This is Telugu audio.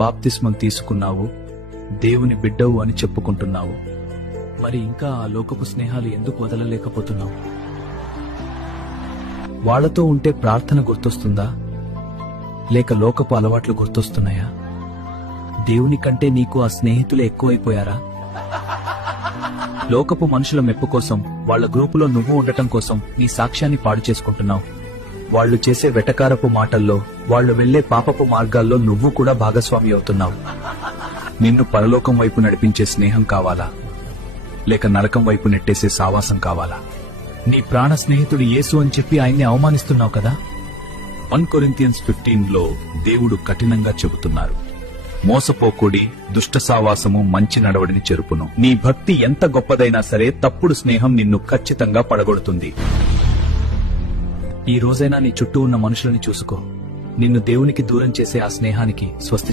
బాప్తిస్మం తీసుకున్నావు, దేవుని బిడ్డవు అని చెప్పుకుంటున్నావు. మరి ఇంకా ఆ లోకపు స్నేహాలు ఎందుకు వదలలేకపోతున్నావు? వాళ్లతో ఉంటే ప్రార్థన గుర్తొస్తుందా, లేక లోకపు అలవాట్లు గుర్తొస్తున్నాయా? దేవుని కంటే నీకు ఆ స్నేహితులే ఎక్కువైపోయారా? లోకపు మనుషుల మెప్పు కోసం, వాళ్ల గ్రూపులో నువ్వు ఉండటం కోసం నీ సాక్ష్యాన్ని పాడు చేసుకుంటున్నావు. వాళ్లు చేసే వెటకారపు మాటల్లో, వాళ్లు వెళ్లే పాపపు మార్గాల్లో నువ్వు కూడా భాగస్వామి అవుతున్నావు. నిన్ను పరలోకం వైపు నడిపించే స్నేహం కావాలా, లేక నరకం వైపు నెట్టేసే సావాసం కావాలా? నీ ప్రాణ స్నేహితుడు యేసు అని చెప్పి ఆయన్ని అవమానిస్తున్నావు కదా. 1 Corinthians 15లో దేవుడు కఠినంగా చెబుతున్నారు, మోసపోకుడి, దుష్ట సావాసము మంచి నడవడిని చెరుపును. నీ భక్తి ఎంత గొప్పదైనా సరే తప్పుడు స్నేహం నిన్ను ఖచ్చితంగా పడగొడుతుంది. ఈ రోజైనా నీ చుట్టూ ఉన్న మనుషులని చూసుకో. నిన్ను దేవునికి దూరం చేసే ఆ స్నేహానికి స్వస్తి